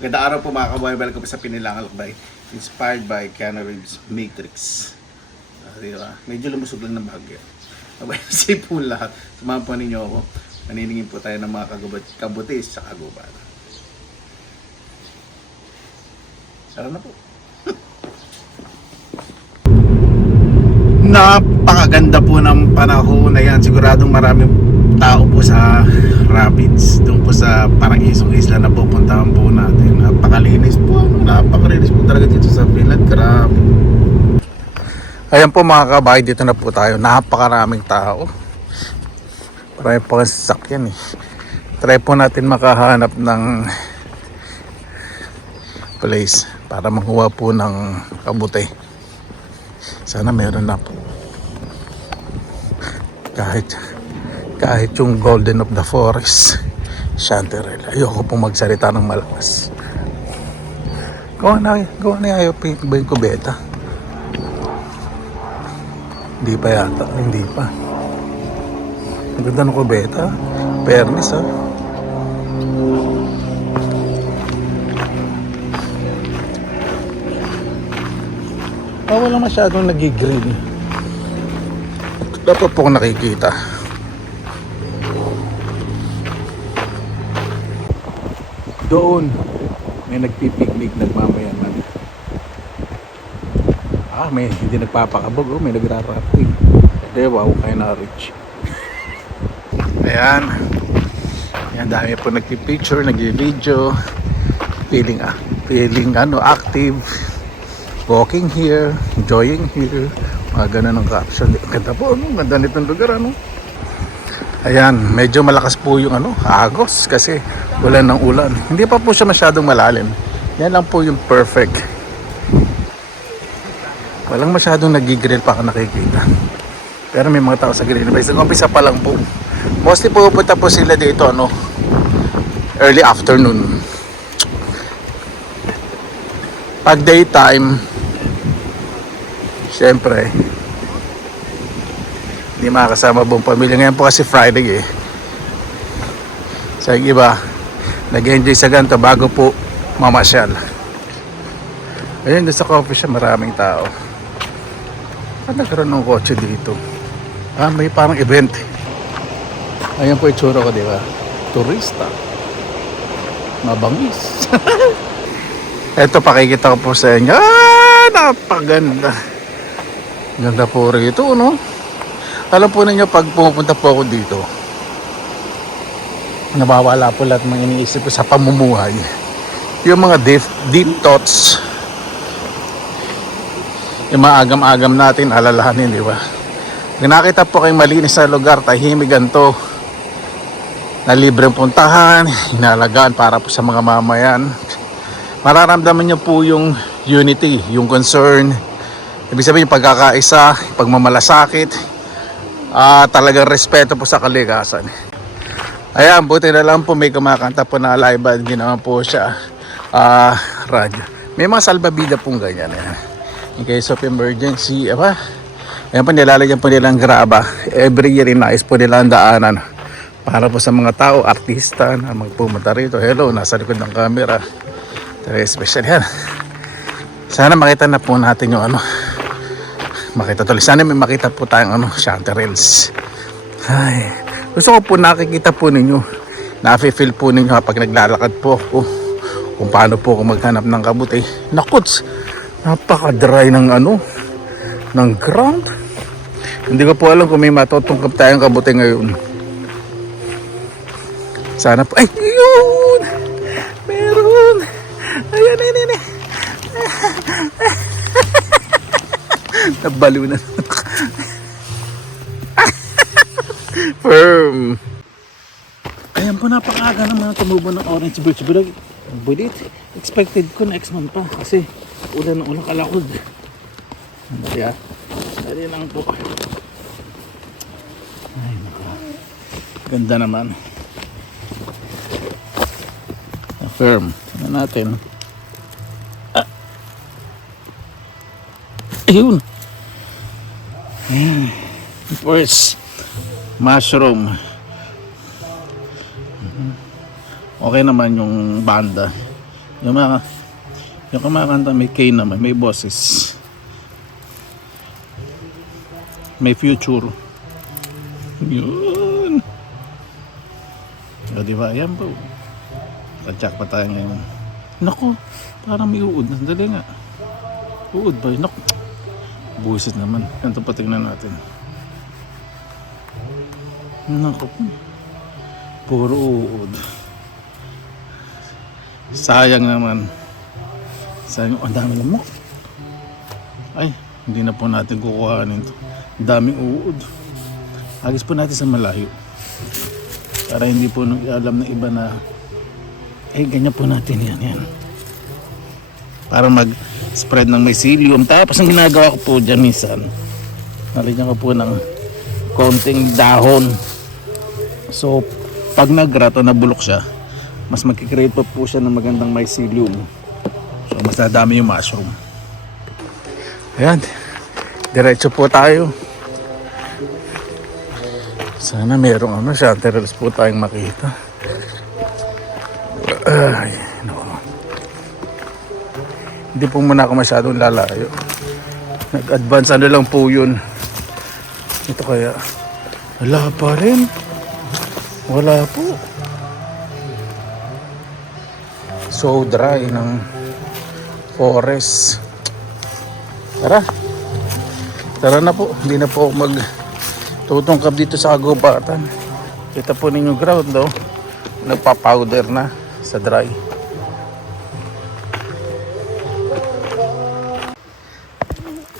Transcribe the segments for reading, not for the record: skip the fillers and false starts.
Ganda araw po mga kabayan. Welcome sa Pinilangan Lakbay. Inspired by Keanu Reeves Matrix. Diba? Medyo lumusog lang ng bagyo. Safe po lahat. Samahan po ninyo ako. Maniningin po tayo ng mga kabutis sa kaguban. Tara na po. Napakaganda po ng panahon na yan. Siguradong maraming tao po sa Rapids, doon po sa Paraisong Isla na pupuntahan po natin. Napakalinis po, napakalinis po talaga dito sa Finland. Grabe. Ayan po mga kabahay, dito na po tayo. Napakaraming tao. Marami po kasi sasakyan eh. Try po natin makahanap ng place para makuha po ng kabuti. Sana meron na po. Kahit yung Golden of the Forest, Chanterelle. Ayoko pong magsalita ng malakas. Gawa na ayaw ba yung kubeta? Hindi pa yata, hindi pa. Ang ganda ng kubeta. Pernis ha. Wala masyadong nag-green. Dapat po nakikita. Doon may nagpipiknik, nagmamayaman. May hindi nagpapakabog, may nagrarafting. Wow, kayo na rich. Ayan, dami po nagpipicture, nagvi-video, feeling active, walking here, enjoying here, mga ganun ang caption. Ganda po, ganda nitong lugar, Ayan, medyo malakas po yung agos kasi wala ng ulan. Hindi pa po siya masyadong malalim. Yan lang po yung perfect. Walang masyadong nagigrill pa ako nakikita. Pero may mga tao sa grill. Umpisa pa lang po. Mostly pupunta po sila dito early afternoon. Pag daytime, syempre hindi makakasama buong pamilya. Ngayon po kasi Friday sa iba nag-enjoy sa ganito bago po mamasyal. Ayun, doon sa coffee shop maraming tao. Nagkaroon ng kotse dito. May parang event. Ayan po itsura ko, di ba? Turista. Mabangis. Eto, pakikita ko po sa inyo. Napaganda. Ganda po rito, Alam po ninyo, pag pumupunta po ako dito, nabawala po lahat mga iniisip ko sa pamumuhay. Yung mga deep thoughts, yung mga agam-agam natin, alalahanin, di ba? Nakita po kayong malinis na lugar, tahimik ganito, na libreng puntahan, inalagaan para po sa mga mamayan. Mararamdaman nyo po yung unity, yung concern, ibig sabihin yung pagkakaisa, pagmamalasakit, talagang respeto po sa kalikasan. Ayan, buti na lang po may kumakanta po na live band, ginawa po siya radyo. May mga salbabida pong ganyan in case of emergency. Ayan po, nilalagyan po nilang graba. Every year inayos po nila ang daanan para po sa mga tao, artista na magpumunta rito. Hello, nasa likod ng camera. Very special yan. Sana makita na po natin yung makita tuloy. Sana may makita po tayong Chanterelles. Ay, gusto ko po nakikita po ninyo, nafe-feel po ninyo kapag naglalakad po ako kung paano po ako maghanap ng kabuti. Nakuts, napaka-dry ng ng ground. Hindi ko po alam kung may matutungkap tayong kabuti ngayon. Sana po, yun! Meron! Ayan. Nabaliw na. Firm. Ayan po, napakaaga naman tumubo ng orange birch. Bulit. Expected ko next month pa kasi ulan kalakod. Kaya dali lang po. Ay, ganda naman. Firm. Ano natin? Ayun. Ayan. First, mushroom. Okay naman yung banda. Yung mga yung kumakanta may K naman, may boses. May future. Yun. O diba? Ayan po. Katsak pa tayo ngayon. Nako, parang may uod. Dali nga. Uod ba? Nako. Buwisit naman. Ganito pa tingnan natin. Nako. Puro uod. Sayang naman. Sayang. Ang dami lamok. Ay, hindi na po natin kukuhanin ito. Ang daming uod. Agis po natin sa malayo. Para hindi po alam ng iba na ganyan po natin yan. Para mag-spread ng mycelium. Tapos ang ginagawa ko po dyan minsan, nalagyan ko po ng konting dahon. So, pag nag-rot o nabulok siya, mas magkikreate pa po siya ng magandang mycelium. So, mas nadami yung mushroom. Ayan. Diretso po tayo. Sana merong shanterelles po tayong makita. Ay, no. Hindi po muna ako masyadong lalayo. Nag-advance lang po yun. Ito kaya. Wala pa rin. Wala po. So dry ng forest. Tara na po. Hindi na po tutungkap dito sa kagubatan. Kita po ninyo ground daw. Nagpa-powder na sa dry.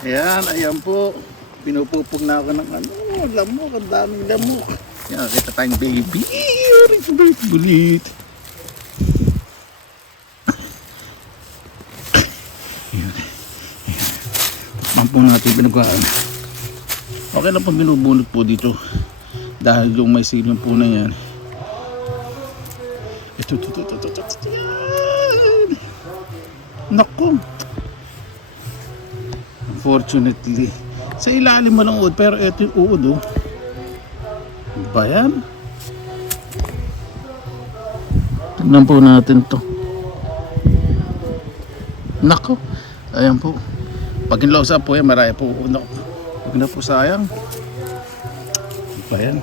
Ayan po. Pinupupog na ako ng lamok. Ang daming lamok. Yan, kita tayong baby. Bulit. Po natin pinagkaan. Okay na po binubunot po dito dahil yung mycelium po na yan. Ito. Naku, unfortunately sa ilalim mo lang uod, pero ito yung uod ba yan? Tignan po natin to. Naku, ayan po. Pag inlausa po yan, marami po. Huwag na po sayang. Ba yan?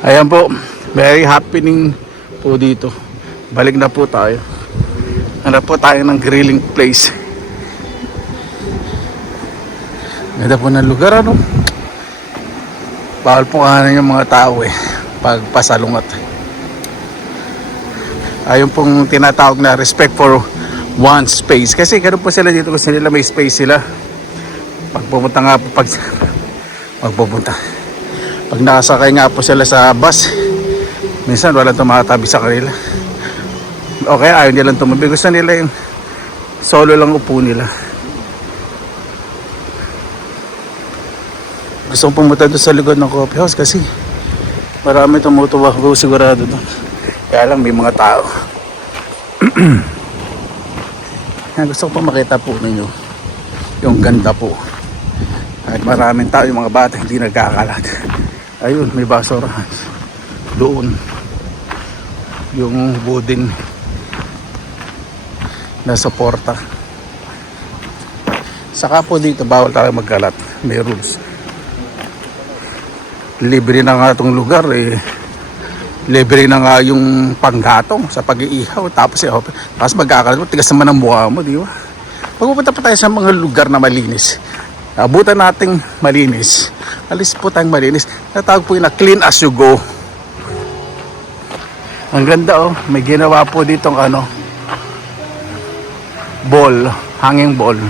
Ayan po. Very happening po dito. Balik na po tayo. Hanap po tayo ng grilling place. Ganda po ng lugar, ano? Bawal po kanan yung mga tao pag pasalungat. Ayun pong tinatawag na respect for one space. Kasi ganun po sila dito, kasi nila may space sila. Pagpupunta nga po, pag nakasakay nga po sila sa bus, minsan walang tumatabi sa kanila. Okay, ayaw nilang tumabi. Gusto nila yung solo lang upo nila. Gusto kong pumunta doon sa likod ng coffee house kasi marami tumutuwa ko sigurado doon. Kaya lang may mga tao. Gusto ko pa makita po ninyo yung ganda po. At maraming tao, yung mga bata hindi nagkakalat. Ayun, may basurahan doon. Yung wooden na suporta. Saka po dito bawal tayo magkalat. May rules. Libre na nga itong lugar libre na nga yung panggatong sa pag-iihaw. Tapos magkakalat mo, tigas naman ang mukha mo, di ba? Pagpupunta pa tayo sa mga lugar na malinis, abutan nating malinis, alis po tayong malinis. Natawag po yung na clean as you go. Ang ganda may ginawa po ditong ball, hanging ball.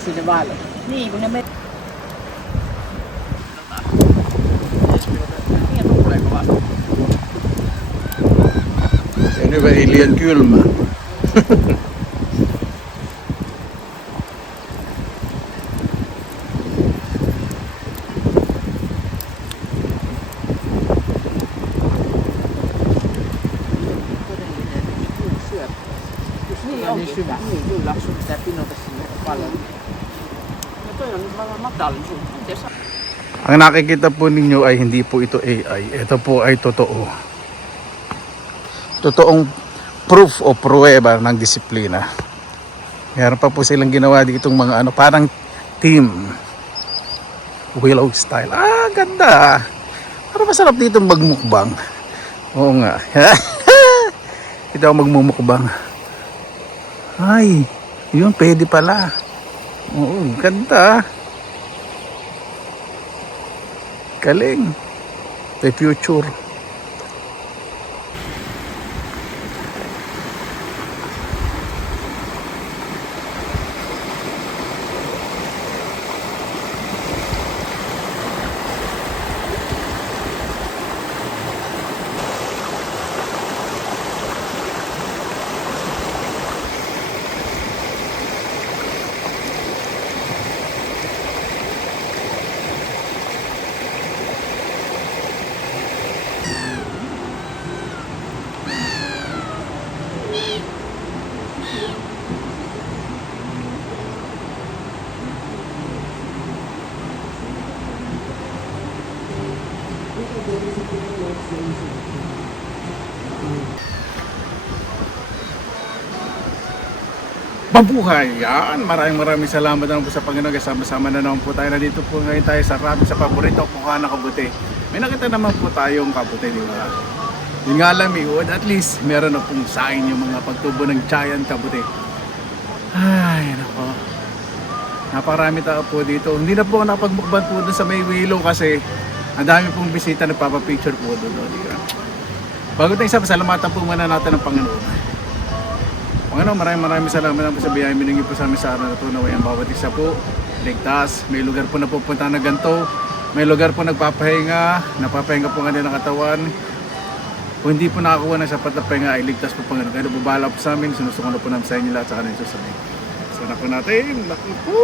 Sinabalo. Ni, mo naman. Anyway, alien kulma. Ni syvä. Niin, kyllä. Sun pitää pinota sinne paljon. No toi on mga matallisuus. Miten sä? Ang nakikita po ninyo ay hindi po ito AI. Ito po ay totoo. Totoong proof o pruweba ng disiplina. Meron pa po silang ginawa ditong mga ano, parang team. Willow style. Ah, ganda. Parang masarap dito magmukbang. Oo nga. Ito ako magmumukbang. Ay, yun pwede pala. Oo, ganda. Galing. The future. Mabuhay yan. Maraming salamat naman po sa Panginoon. Kasama-sama na naman po tayo. Nandito po ngayon tayo sa Rapid sa paborito mukha na kabuti. May nakita naman po tayong kabuti, di ba? Yun nga lang, at least meron na pong sign yung mga pagtubo ng giant kabuti. Ay, nako. Naparami tao po dito. Hindi na po ako nakapagmukbang po doon sa may willow kasi ang dami pong bisita nagpapapicture po doon. Di ba? Bago tayo isa, pasalamatan po muna natin ng Panginoon. Panginoon, maraming salamat na po sa biyaya minigay po sa amin sa araw na ito. Naway ang bawat isa po ligtas. May lugar po na pupunta na ganito. May lugar po napapahinga po ng katawan. Kung hindi po nakakuha ng sapat na pahinga ay ligtas po Panginoon. Kaya bubala po sa amin, sinusuko na po namin sa inyo lahat sa kanil susunod. Sana po natin, naku po!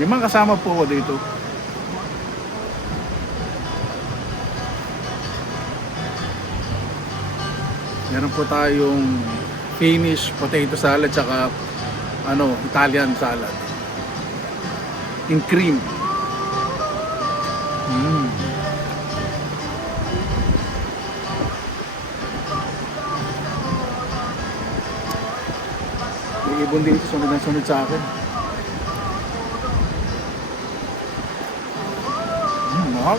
Yung mga kasama po ko dito. Meron po tayong Finnish potato salad tsaka Italian salad in cream. May ibon dito, sunod na sunod sa akin. Mahal.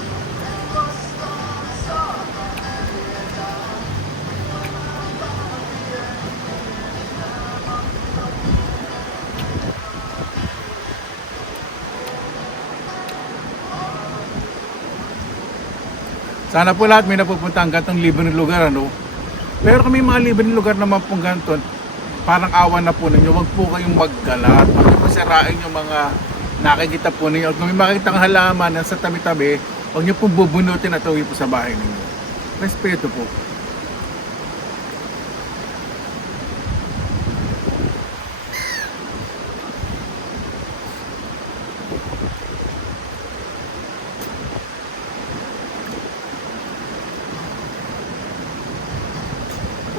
Sana po lahat may napupunta ang gantong libre ng lugar, ano? Pero kami mga libre ng lugar naman pong ganito, parang awan na po ninyo, wag po kayong maggalat, wag po sirain yung mga nakikita po ninyo. Kung may makikita kang halaman sa tabi-tabi, wag nyo pong bubunutin at uwi po sa bahay ninyo. Respeto po.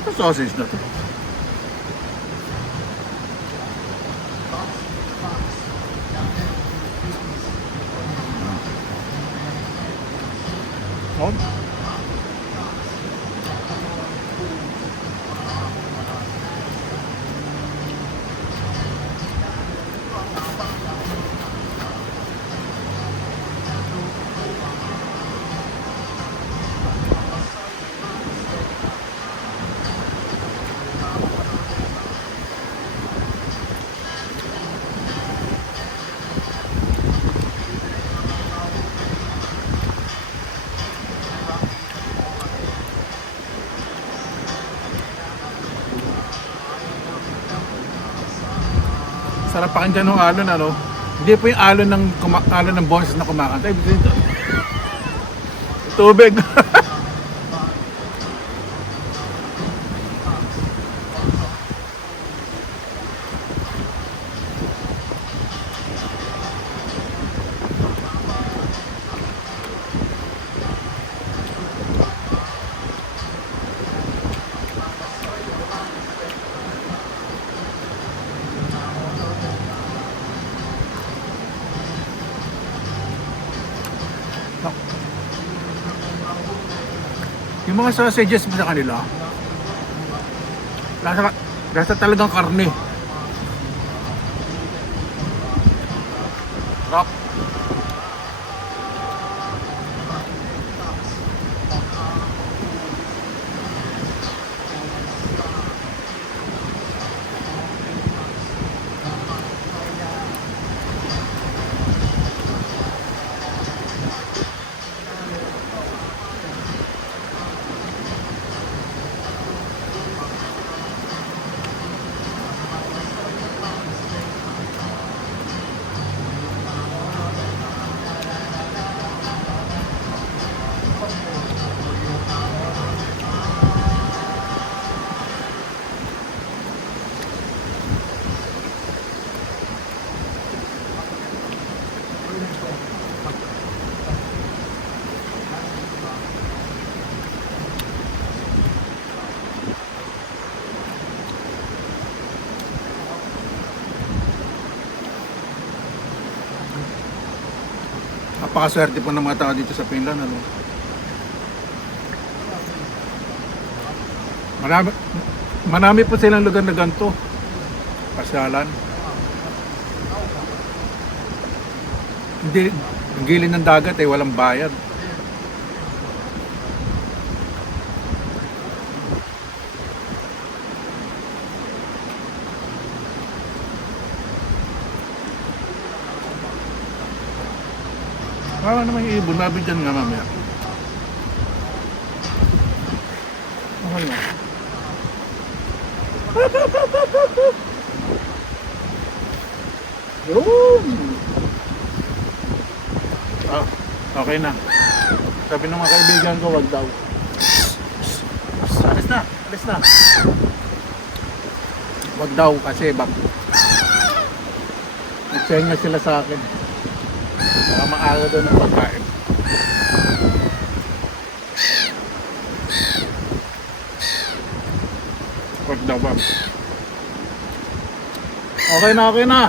Ito sausage na to. Oh. Sarap pakinggan ng alon, ano? Hindi po yung alon ng, alon ng boses na kumakanta. Ito, tubig. Yung mga sausages mo sa kanila, lasa talagang karne. Rock. Napakaswerte po ng mga tao dito sa Finland, ano? Marami po silang lugar na ganito. Pasyalan. Hindi, ang gilid ng dagat ay walang bayad. Wala naman yung ibon, mabigyan nga mamaya. Okay na. Yun! Ah, okay na. Sabi ng mga kaibigan ko, wag daw. Alis na, alis na. Wag daw kasi bak. Nagsenya sila sa akin. Baka maaga doon ang pagkain. Wag daw ba? Okay na, okay na.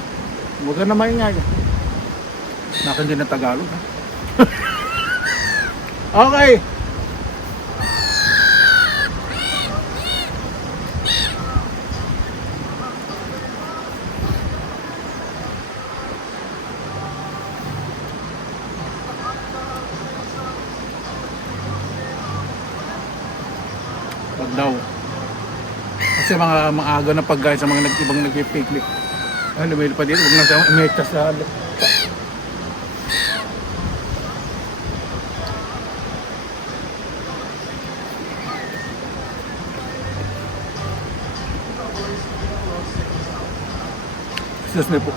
Huwag ka na maingay. Nakin din na Tagalog, ha? Okay. Wag daw. Kasi mga maaga na pagkain sa mga ibang nagpipiknik. Ay, lumili pa dito. Huwag na siya umektas sa halo. Excuse me po.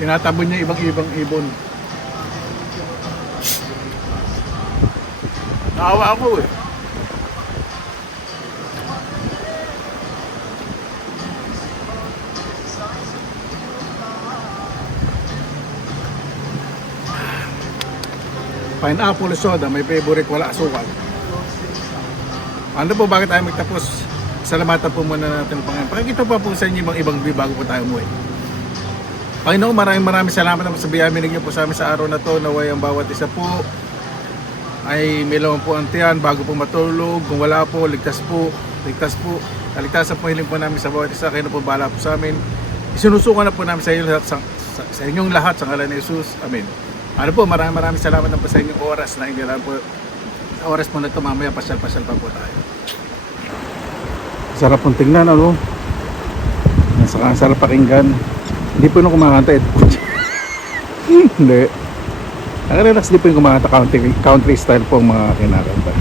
Tinatabon niya ibang ibon. Naawa ako eh. Pineapple soda, may favorite, wala asukal. Ano po, bakit tayo magtapos? Salamatan po muna natin, Panginoon. Pakikita pa po sa inyo ibang view bago po tayo umuwi. Panginoon, maraming salamat naman sa biyaya binigyan po sa amin sa araw na to. Naway ang bawat isa po ay may laman po ang tiyan bago po matulog. Kung wala po, ligtas po. Kaligtasan po hiling po namin sa bawat isa. Kayo na po bahala po sa amin. Isinusukan na po namin sa inyong lahat sa ngalan ni Jesus. Amen. Ano po, maraming salamat na po sa inyong oras na hindi lang po sa oras po na ito mamaya pasyal-pasyal pa po tayo. Sarap pong tingnan, ano? Saka sarap pakinggan. Hindi po nung kumakanta eh. Hindi. Nakarelax din po yung kumakanta, country style po ang mga kinakanta.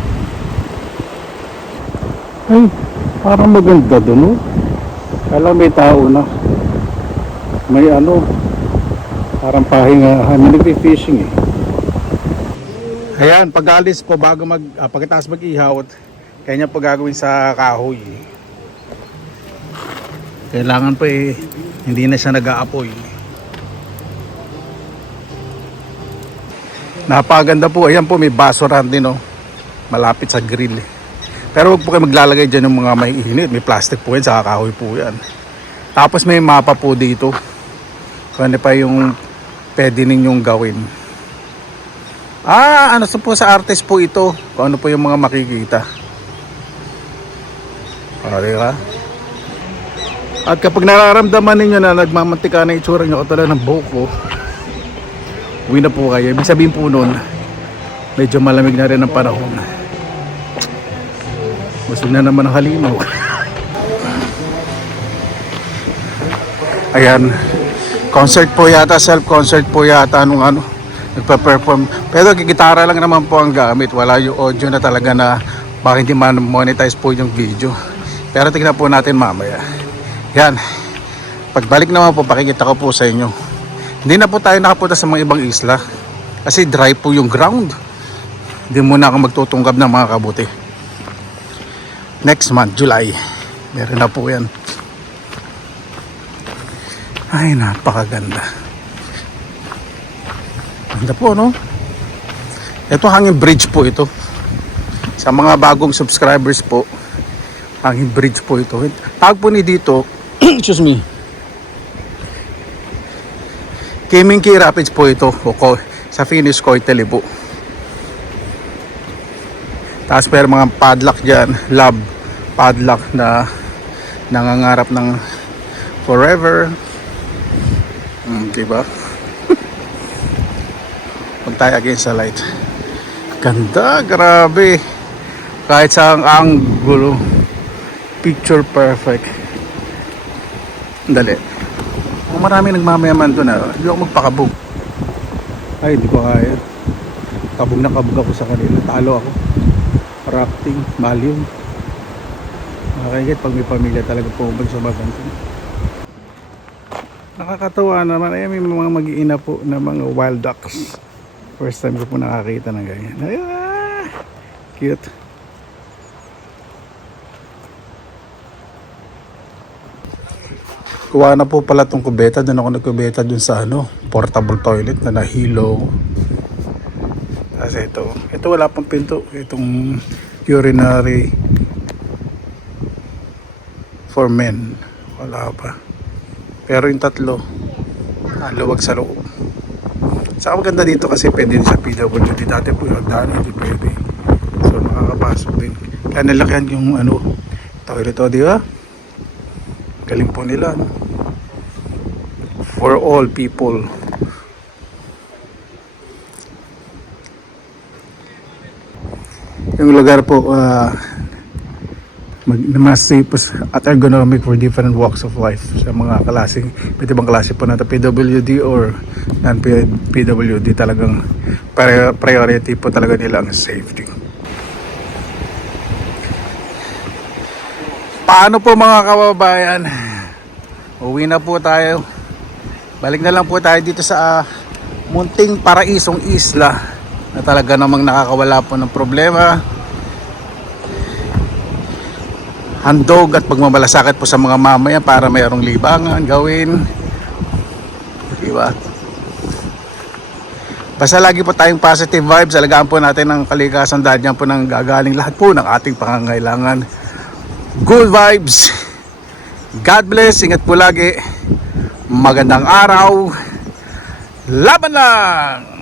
Ay, parang maganda doon, no? Kala may tao na. May ano, parang pahingahan. May nagpi-fishing eh. Ayan, pag-alis po bago pagkatapos mag-ihaw, kanya po gagawin sa kahoy. Kailangan po eh, hindi na siya nag-aapoy. Napaganda po. Ayan po, may basuran din, no? Malapit sa grill. Pero huwag po kayo maglalagay dyan ng mga may init. May plastic po yan, sa kahoy po yan. Tapos may mapa po dito. Kung ano pa yung pwede ninyong gawin. Ano po sa artist po ito? Kung ano po yung mga makikita. Diba? At kapag nararamdaman ninyo na nagmamantika na itsura nyo katulad ng buhok ko, uwi na po kayo. Ibig sabihin po nun, medyo malamig na rin ang panahon. Gusto na naman ang halimaw. Ayan. Concert po yata, self-concert po yata nung ano, nagpa-perform. Pero gitara lang naman po ang gamit. Wala yung audio na talaga na baka hindi monetize po yung video. Pero tignan po natin mamaya. Yan. Pagbalik naman po, pakikita ko po sa inyo. Hindi na po tayo nakapunta sa mga ibang isla. Kasi dry po yung ground. Hindi muna ako magtutunggab ng mga kabuti. Next month, July. Meron na po yan. Ay, napakaganda. Ganda po, no? Ito hanging bridge po ito. Sa mga bagong subscribers po, hanging bridge po ito. Tawag po ni dito, excuse me, Kimingki Rapids po ito. Sa Finnish, Koiteli po. Tapos pero mga padlock dyan, love padlock na nangangarap ng forever. Diba? Pag tayo against the light. Ganda, grabe. Kahit sa angulo, picture perfect. Dali. Kung marami nagmamayaman doon, hindi ako magpakabog. Ay, hindi ko kaya. Kabog na kabog ako sa kanila. Talo ako. Rafting, mahal yun. Nakakagit pag may pamilya talaga pumunta sa Batangas. Nakakatawa naman. Ay, may mga mag-iina po na mga wild ducks. First time ko po nakakita ng ganyan. Ay, cute. Kuha na po pala itong kubeta. Doon ako nagkubeta dun sa portable toilet na nahilo. Kasi ito wala pang pinto. Itong urinary for men. Wala pa. Pero yung tatlo, luwag sa loob. Saka maganda dito kasi pwede sa PWD. Dati po yung hagdanan, hindi pwede. So makakapasok din. Kaya nalakihan yung toilet o, di ba? Galing po nila, no? For all people. Yung lugar po mas safe at ergonomic for different walks of life sa mga klaseng, pwede bang klase po natin PWD or non-PWD, talagang priority po talaga nila ang safety. Paano po mga kababayan? Uwi na po tayo. Balik na lang po tayo dito sa munting paraisong isla na talaga namang nakakawala po ng problema, handog at pagmamalasakit po sa mga mamaya para mayroong libangan gawin, diba? Basta lagi po tayong positive vibes. Alagaan po natin ang kalikasan dahil yan po nang gagaling lahat po ng ating pangangailangan. Good vibes. God bless. Ingat po lagi. Magandang araw. Laban lang.